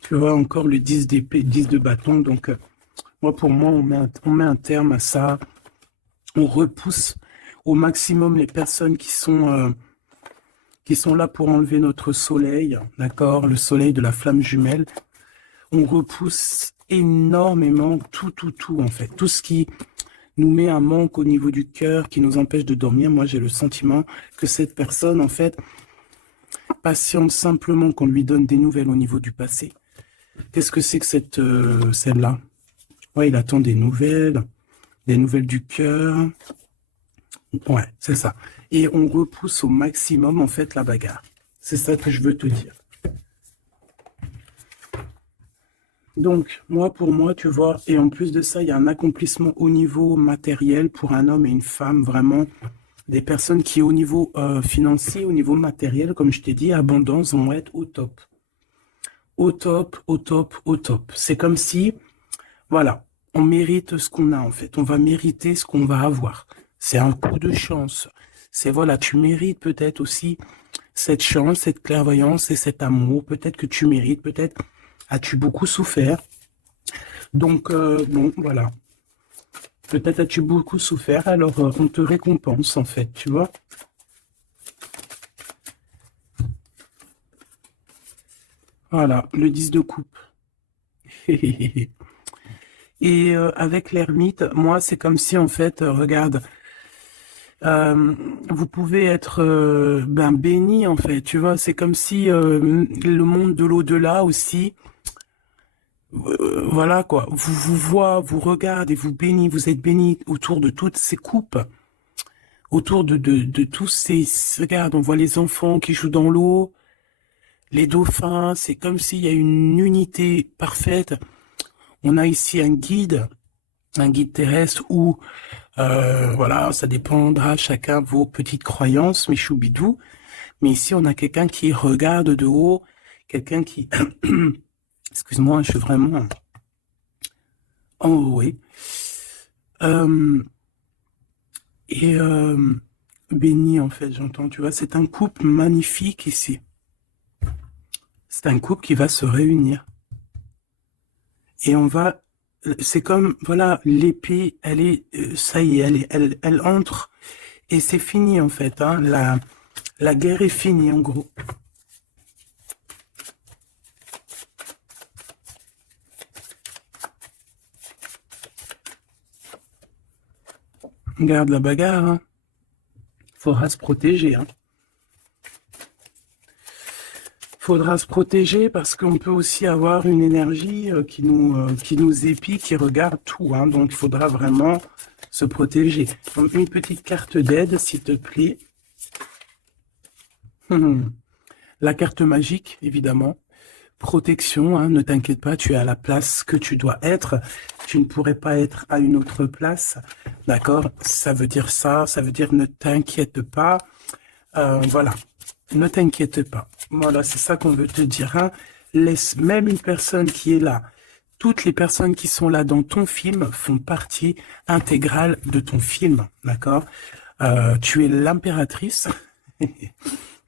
Tu vois encore le 10 d'épée, 10 de bâton, donc pour moi, on met un terme à ça. On repousse au maximum les personnes qui sont là pour enlever notre soleil, d'accord, le soleil de la flamme jumelle. On repousse énormément tout, en fait. Tout ce qui nous met un manque au niveau du cœur, qui nous empêche de dormir. Moi, j'ai le sentiment que cette personne, en fait, patiente simplement qu'on lui donne des nouvelles au niveau du passé. Qu'est-ce que c'est que celle-là? Ouais, il attend des nouvelles du cœur. Ouais, c'est ça. Et on repousse au maximum, en fait, la bagarre. C'est ça que je veux te dire. Donc, pour moi, tu vois, et en plus de ça, il y a un accomplissement au niveau matériel pour un homme et une femme, vraiment, Des personnes qui, au niveau financier, au niveau matériel, comme je t'ai dit, abondance, vont être au top. Au top, au top, au top. C'est comme si, voilà, on mérite ce qu'on a en fait. On va mériter ce qu'on va avoir. C'est un coup de chance. C'est voilà, tu mérites peut-être aussi cette chance, cette clairvoyance et cet amour. Peut-être que tu mérites, peut-être as-tu beaucoup souffert. Donc, bon, voilà. Peut-être as-tu beaucoup souffert, alors on te récompense en fait, tu vois. Voilà, le 10 de coupe. Et avec l'ermite, moi, c'est comme si en fait, regarde, vous pouvez être ben, béni en fait, tu vois. C'est comme si le monde de l'au-delà aussi, voilà quoi, vous voit, vous regarde et vous bénit, vous êtes béni autour de toutes ces coupes. Autour de tous ces... Regarde, on voit les enfants qui jouent dans l'eau, les dauphins, c'est comme s'il y a une unité parfaite. On a ici un guide terrestre où, voilà, ça dépendra chacun vos petites croyances, mes choubidous. Mais ici, on a quelqu'un qui regarde de haut, quelqu'un qui... Excuse-moi, je suis vraiment enroué. Et béni, en fait, j'entends, tu vois, c'est un couple magnifique ici. C'est un couple qui va se réunir. Et on va, c'est comme, voilà, l'épée, elle est, ça y est, elle entre, et c'est fini, en fait, hein, la guerre est finie, en gros. Regarde la bagarre, hein. Faudra se protéger, hein. Faudra se protéger parce qu'on peut aussi avoir une énergie qui nous épie, qui regarde tout, hein. Donc, il faudra vraiment se protéger. Donc, une petite carte d'aide, s'il te plaît. La carte magique, évidemment. Protection, hein, ne t'inquiète pas, tu es à la place que tu dois être. Tu ne pourrais pas être à une autre place. D'accord? Ça veut dire ça, ça veut dire ne t'inquiète pas. Voilà. Ne t'inquiète pas. Voilà, c'est ça qu'on veut te dire. Hein. Laisse même une personne qui est là. Toutes les personnes qui sont là dans ton film font partie intégrale de ton film. D'accord? Tu es l'impératrice.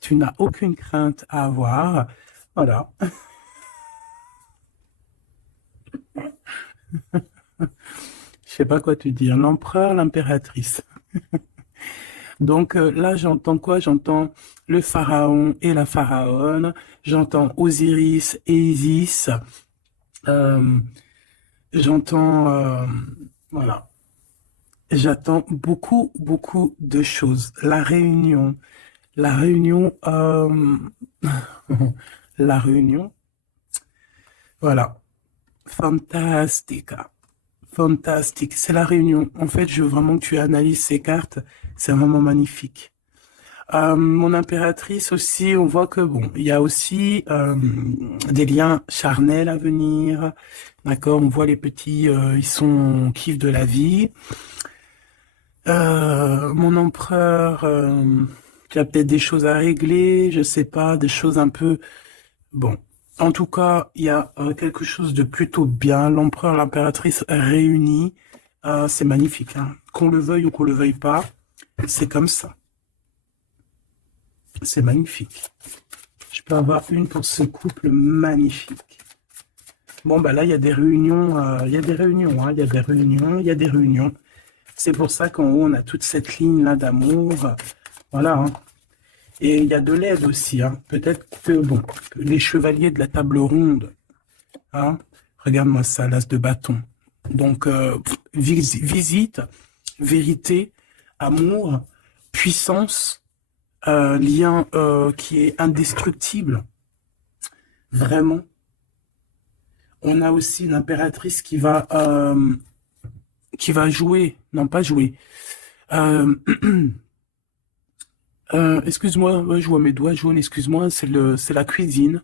Tu n'as aucune crainte à avoir. Voilà. Je sais pas quoi te dire. L'empereur, l'impératrice. Donc là, j'entends quoi? J'entends le pharaon et la pharaone. J'entends Osiris et Isis. Euh, j'entends... voilà. J'attends beaucoup, beaucoup de choses. La réunion. La réunion... la réunion. Voilà. Fantastica. Fantastique. C'est la réunion. En fait, je veux vraiment que tu analyses ces cartes. C'est vraiment magnifique. Mon impératrice aussi, on voit que bon, il y a aussi des liens charnels à venir. D'accord, on voit les petits, ils sont kiff de la vie. Mon empereur, tu as peut-être des choses à régler, je sais pas, des choses un peu bon. En tout cas, il y a quelque chose de plutôt bien. L'empereur, l'impératrice réunis, c'est magnifique. Hein. Qu'on le veuille ou qu'on le veuille pas, c'est comme ça. C'est magnifique. Je peux avoir une pour ce couple magnifique. Bon, bah là, il y a des réunions, il y a des réunions, hein, il y a des réunions, il y a des réunions. C'est pour ça qu'en haut, on a toute cette ligne-là d'amour. Voilà. Hein. Et il y a de l'aide aussi. Hein. Peut-être que, bon, les chevaliers de la table ronde, hein, regarde-moi ça, l'as de bâton. Donc, visite, vérité, amour, puissance, lien qui est indestructible. Vraiment. On a aussi l'impératrice qui va jouer, non pas jouer. Excuse-moi, ouais, je vois mes doigts jaunes, excuse-moi, c'est la cuisine.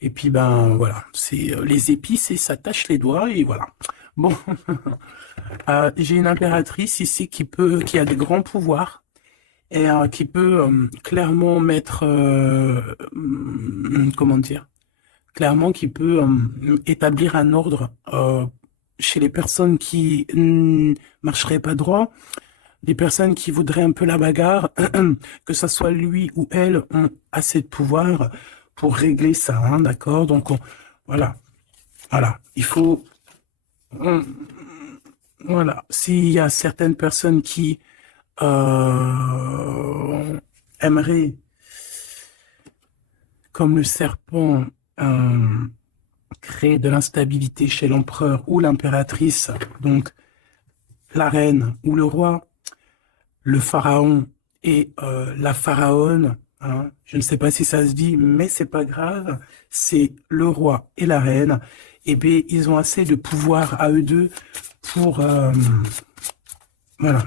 Et puis ben voilà, c'est les épices et ça tâche les doigts et voilà. Bon, j'ai une impératrice ici qui a de grands pouvoirs. et qui peut clairement mettre, comment dire, clairement qui peut établir un ordre chez les personnes qui marcheraient pas droit, les personnes qui voudraient un peu la bagarre, que ça soit lui ou elle, ont assez de pouvoir pour régler ça, hein, d'accord? Donc voilà, voilà, il faut, on- voilà, s'il y a certaines personnes qui aimeraient, comme le serpent, euh, créer de l'instabilité chez l'empereur ou l'impératrice, donc la reine ou le roi, le pharaon et la pharaone, hein, je ne sais pas si ça se dit, mais c'est pas grave, c'est le roi et la reine, et bien ils ont assez de pouvoir à eux deux pour voilà.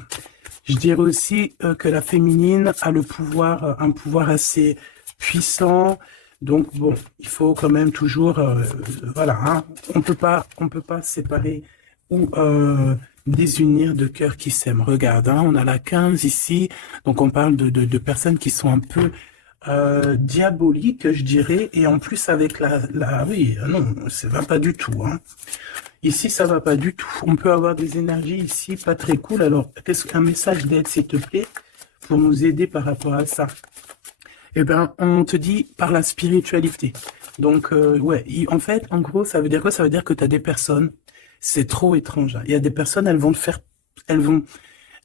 Je dirais aussi que la féminine a le pouvoir, un pouvoir assez puissant. Donc bon, il faut quand même toujours, voilà, hein, on peut pas séparer ou désunir de cœurs qui s'aiment. Regarde, hein, on a la 15 ici, donc on parle de personnes qui sont un peu diaboliques, je dirais, et en plus avec oui, non, ça va pas du tout, hein. Ici, ça va pas du tout. On peut avoir des énergies ici pas très cool. Alors, qu'est-ce qu'un message d'aide, s'il te plaît, pour nous aider par rapport à ça? Eh ben, on te dit par la spiritualité. Donc, ouais, en fait, en gros, ça veut dire quoi? Ça veut dire que tu as des personnes, c'est trop étrange, hein. Il y a des personnes, elles vont te faire, elles vont,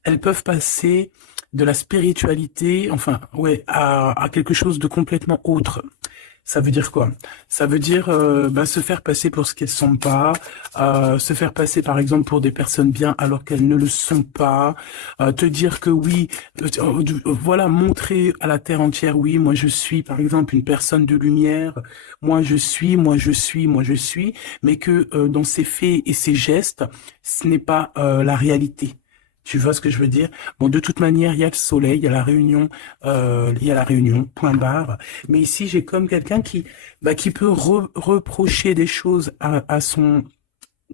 elles peuvent passer de la spiritualité, enfin, ouais, à quelque chose de complètement autre. Ça veut dire quoi? Ça veut dire se faire passer pour ce qu'elles sont pas, se faire passer par exemple pour des personnes bien alors qu'elles ne le sont pas, te dire que oui, voilà, montrer à la terre entière, oui, moi je suis par exemple une personne de lumière, moi je suis, moi je suis, moi je suis, mais que dans ses faits et ses gestes, ce n'est pas la réalité. Tu vois ce que je veux dire? Bon, de toute manière, il y a le soleil, il y a la réunion, point barre. Mais ici, j'ai comme quelqu'un qui peut reprocher des choses à son,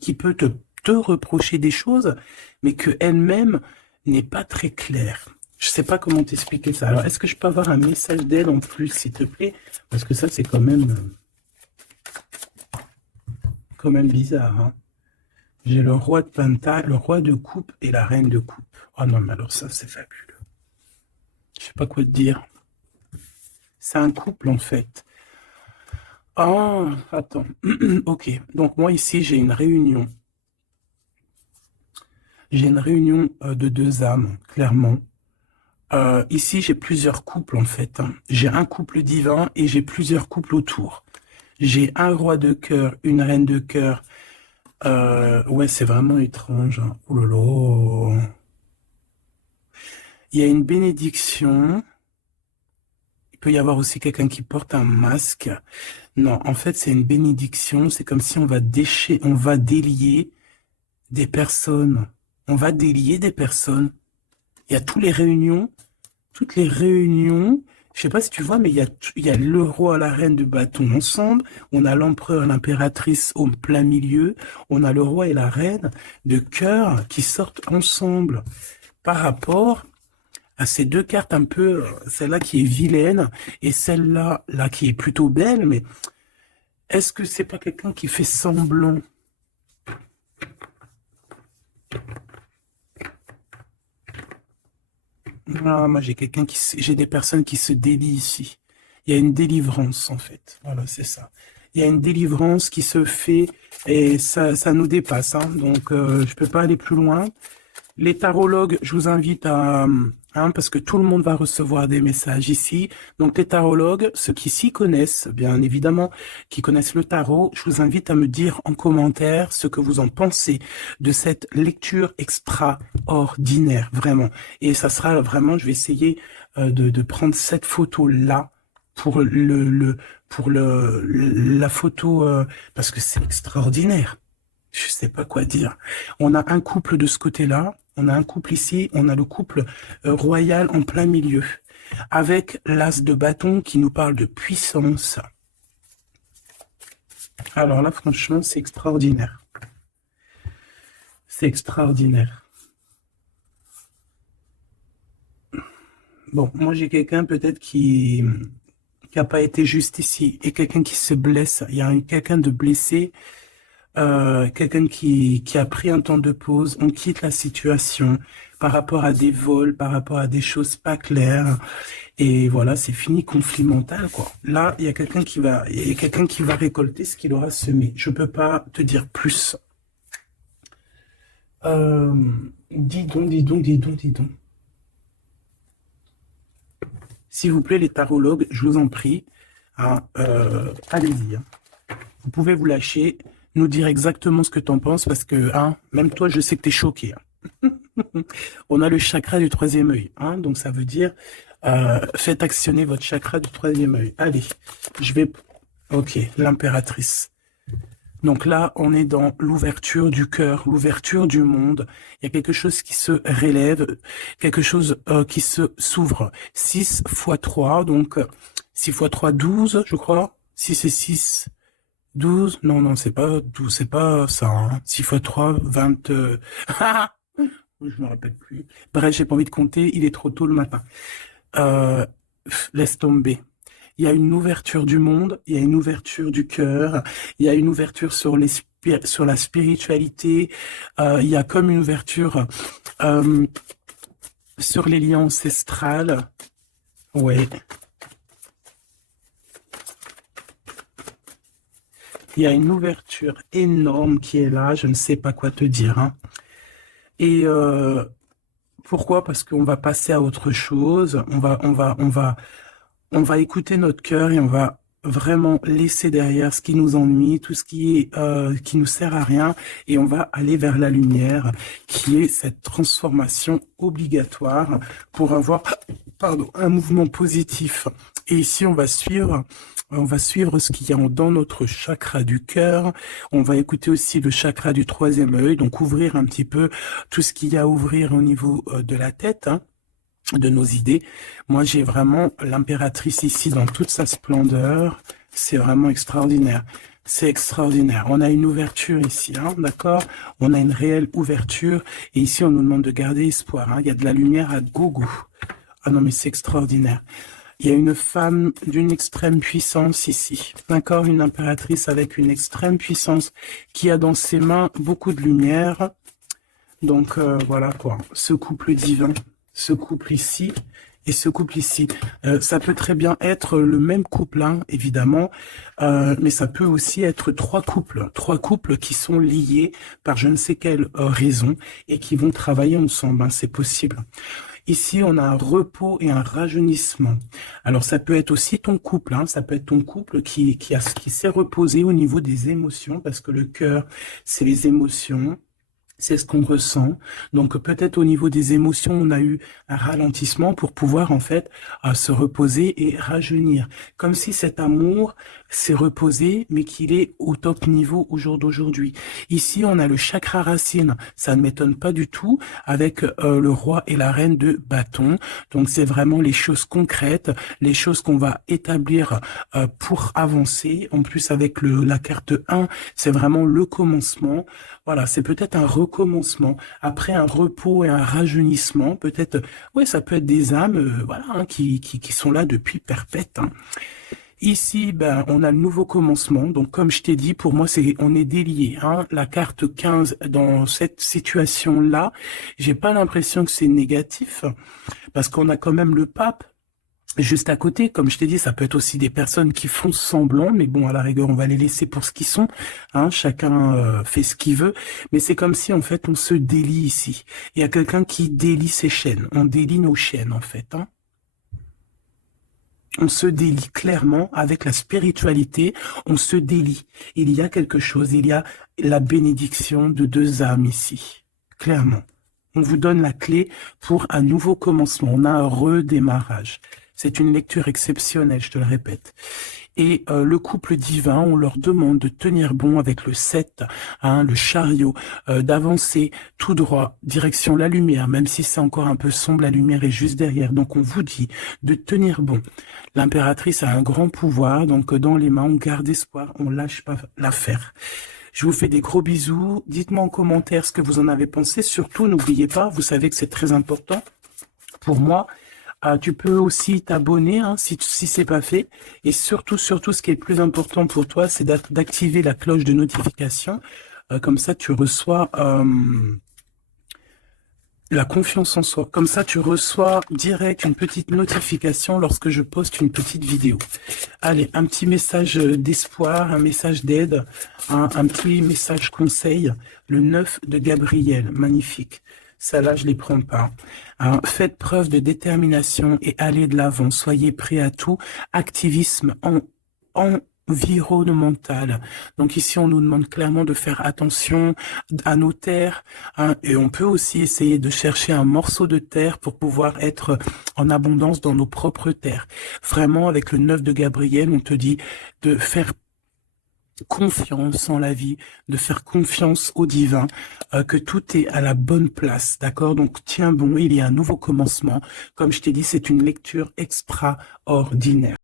qui peut te reprocher des choses, mais que elle-même n'est pas très claire. Je sais pas comment t'expliquer ça. Alors, est-ce que je peux avoir un message d'aide en plus, s'il te plaît? Parce que ça, c'est quand même bizarre, hein. J'ai le roi de pentacle, le roi de coupe et la reine de coupe. Oh non, mais alors ça, c'est fabuleux. Je sais pas quoi te dire. C'est un couple, en fait. Ah, attends. Ok. Donc, moi, ici, j'ai une réunion. J'ai une réunion de deux âmes, clairement. Ici, j'ai plusieurs couples, en fait, hein. J'ai un couple divin et j'ai plusieurs couples autour. J'ai un roi de cœur, une reine de cœur. Ouais, c'est vraiment étrange, hein. Oh là là. Il y a une bénédiction. Il peut y avoir aussi quelqu'un qui porte un masque. Non, en fait, c'est une bénédiction. C'est comme si on va délier des personnes. On va délier des personnes. Il y a toutes les réunions. Je sais pas si tu vois, mais il y a le roi, la reine de bâton ensemble. On a l'empereur, l'impératrice au plein milieu. On a le roi et la reine de cœur qui sortent ensemble par rapport à ces deux cartes un peu, celle-là qui est vilaine et celle-là, là qui est plutôt belle, mais est-ce que c'est pas quelqu'un qui fait semblant? Ah, moi, j'ai des personnes qui se délient ici. Il y a une délivrance, en fait. Voilà, c'est ça. Il y a une délivrance qui se fait et ça nous dépasse, hein. Donc, je peux pas aller plus loin. Les tarologues, je vous invite parce que tout le monde va recevoir des messages ici. Donc les tarologues, ceux qui s'y connaissent, bien évidemment, qui connaissent le tarot, je vous invite à me dire en commentaire ce que vous en pensez de cette lecture extraordinaire, vraiment. Et ça sera vraiment, je vais essayer de prendre cette photo-là pour la photo, parce que c'est extraordinaire. Je sais pas quoi dire. On a un couple de ce côté-là, on a un couple ici, on a le couple royal en plein milieu, avec l'as de bâton qui nous parle de puissance. Alors là, franchement, c'est extraordinaire. C'est extraordinaire. Bon, moi j'ai quelqu'un peut-être qui a pas été juste ici et quelqu'un qui se blesse. Il y a quelqu'un de blessé, quelqu'un qui a pris un temps de pause. On quitte la situation par rapport à des vols, par rapport à des choses pas claires. Et voilà, c'est fini, conflit mental, quoi. Là, il y a quelqu'un qui va récolter ce qu'il aura semé. Je peux pas te dire plus. Euh, dis donc, dis donc, dis donc, dis donc. S'il vous plaît, les tarologues, je vous en prie, hein, allez-y, hein. Vous pouvez vous lâcher, nous dire exactement ce que tu en penses, parce que, hein, même toi, je sais que tu es choqué, hein. On a le chakra du troisième œil, hein, donc ça veut dire, faites actionner votre chakra du troisième œil. Allez, je vais... Ok, l'impératrice. Donc là, on est dans l'ouverture du cœur, l'ouverture du monde. Il y a quelque chose qui se relève, quelque chose qui se s'ouvre. 6 fois 3, donc 6 fois 3, 12, je crois. 6 et 6, 12. Non, non, c'est pas 12, c'est pas ça. Hein. 6 fois 3, 20... je me rappelle plus. Bref, j'ai pas envie de compter, il est trop tôt le matin. Euh, laisse tomber. Il y a une ouverture du monde, il y a une ouverture du cœur, il y a une ouverture sur la spiritualité, il y a comme une ouverture euh, sur les liens ancestrales. Ouais. Il y a une ouverture énorme qui est là, je ne sais pas quoi te dire. Hein. Et pourquoi? Parce qu'on va passer à autre chose, on va écouter notre cœur et on va vraiment laisser derrière ce qui nous ennuie, tout ce qui nous sert à rien, et on va aller vers la lumière, qui est cette transformation obligatoire pour avoir, pardon, un mouvement positif. Et ici, on va suivre ce qu'il y a dans notre chakra du cœur. On va écouter aussi le chakra du troisième œil, donc ouvrir un petit peu tout ce qu'il y a à ouvrir au niveau de la tête, hein, de nos idées. Moi, j'ai vraiment l'impératrice ici dans toute sa splendeur. C'est vraiment extraordinaire. C'est extraordinaire. On a une ouverture ici, hein, d'accord? On a une réelle ouverture. Et ici, on nous demande de garder espoir. Hein. Il y a de la lumière à gogo. Ah non, mais c'est extraordinaire. Il y a une femme d'une extrême puissance ici, d'accord? Une impératrice avec une extrême puissance qui a dans ses mains beaucoup de lumière. Donc, voilà quoi, ce couple divin, ce couple ici et ce couple ici. Ça peut très bien être le même couple, hein, évidemment, mais ça peut aussi être trois couples qui sont liés par je ne sais quelle raison et qui vont travailler ensemble, hein, c'est possible. Ici, on a un repos et un rajeunissement. Alors, ça peut être aussi ton couple, hein, ça peut être ton couple qui s'est reposé au niveau des émotions, parce que le cœur, c'est les émotions, c'est ce qu'on ressent. Donc peut-être au niveau des émotions, on a eu un ralentissement pour pouvoir en fait se reposer et rajeunir. Comme si cet amour s'est reposé, mais qu'il est au top niveau au jour d'aujourd'hui. Ici, on a le chakra racine. Ça ne m'étonne pas du tout avec le roi et la reine de bâton. Donc c'est vraiment les choses concrètes, les choses qu'on va établir pour avancer. En plus avec la carte 1, c'est vraiment le commencement. Voilà, c'est peut-être un recommencement, après un repos et un rajeunissement, peut-être, ouais, ça peut être des âmes, voilà, hein, qui sont là depuis perpète. Hein. Ici, ben, on a le nouveau commencement, donc comme je t'ai dit, pour moi, on est délié. Hein. La carte 15, dans cette situation-là, j'ai pas l'impression que c'est négatif, parce qu'on a quand même le pape, juste à côté, comme je t'ai dit, ça peut être aussi des personnes qui font semblant, mais bon, à la rigueur, on va les laisser pour ce qu'ils sont. Hein, chacun fait ce qu'il veut, mais c'est comme si en fait on se délie ici. Il y a quelqu'un qui délie ses chaînes. On délie nos chaînes en fait. Hein. On se délie clairement avec la spiritualité. On se délie. Il y a quelque chose. Il y a la bénédiction de deux âmes ici, clairement. On vous donne la clé pour un nouveau commencement. On a un redémarrage. C'est une lecture exceptionnelle, je te le répète. Et le couple divin, on leur demande de tenir bon avec le 7, hein, le chariot, d'avancer tout droit, direction la lumière, même si c'est encore un peu sombre, la lumière est juste derrière. Donc on vous dit de tenir bon. L'impératrice a un grand pouvoir, donc dans les mains, on garde espoir, on lâche pas l'affaire. Je vous fais des gros bisous. Dites-moi en commentaire ce que vous en avez pensé. Surtout, n'oubliez pas, vous savez que c'est très important pour moi, Tu peux aussi t'abonner hein, si c'est pas fait. Et surtout, ce qui est le plus important pour toi, c'est d'activer la cloche de notification. Comme ça, tu reçois la confiance en soi. Comme ça, tu reçois direct une petite notification lorsque je poste une petite vidéo. Allez, un petit message d'espoir, un message d'aide, un petit message conseil. Le 9 de Gabriel, magnifique. Ça là, je les prends pas. Hein, faites preuve de détermination et allez de l'avant. Soyez prêts à tout. Activisme environnemental. Donc ici, on nous demande clairement de faire attention à nos terres. Hein, et on peut aussi essayer de chercher un morceau de terre pour pouvoir être en abondance dans nos propres terres. Vraiment, avec le 9 de Gabriel, on te dit de faire confiance en la vie, de faire confiance au divin, que tout est à la bonne place, d'accord? Donc tiens bon, il y a un nouveau commencement. Comme je t'ai dit, c'est une lecture extraordinaire.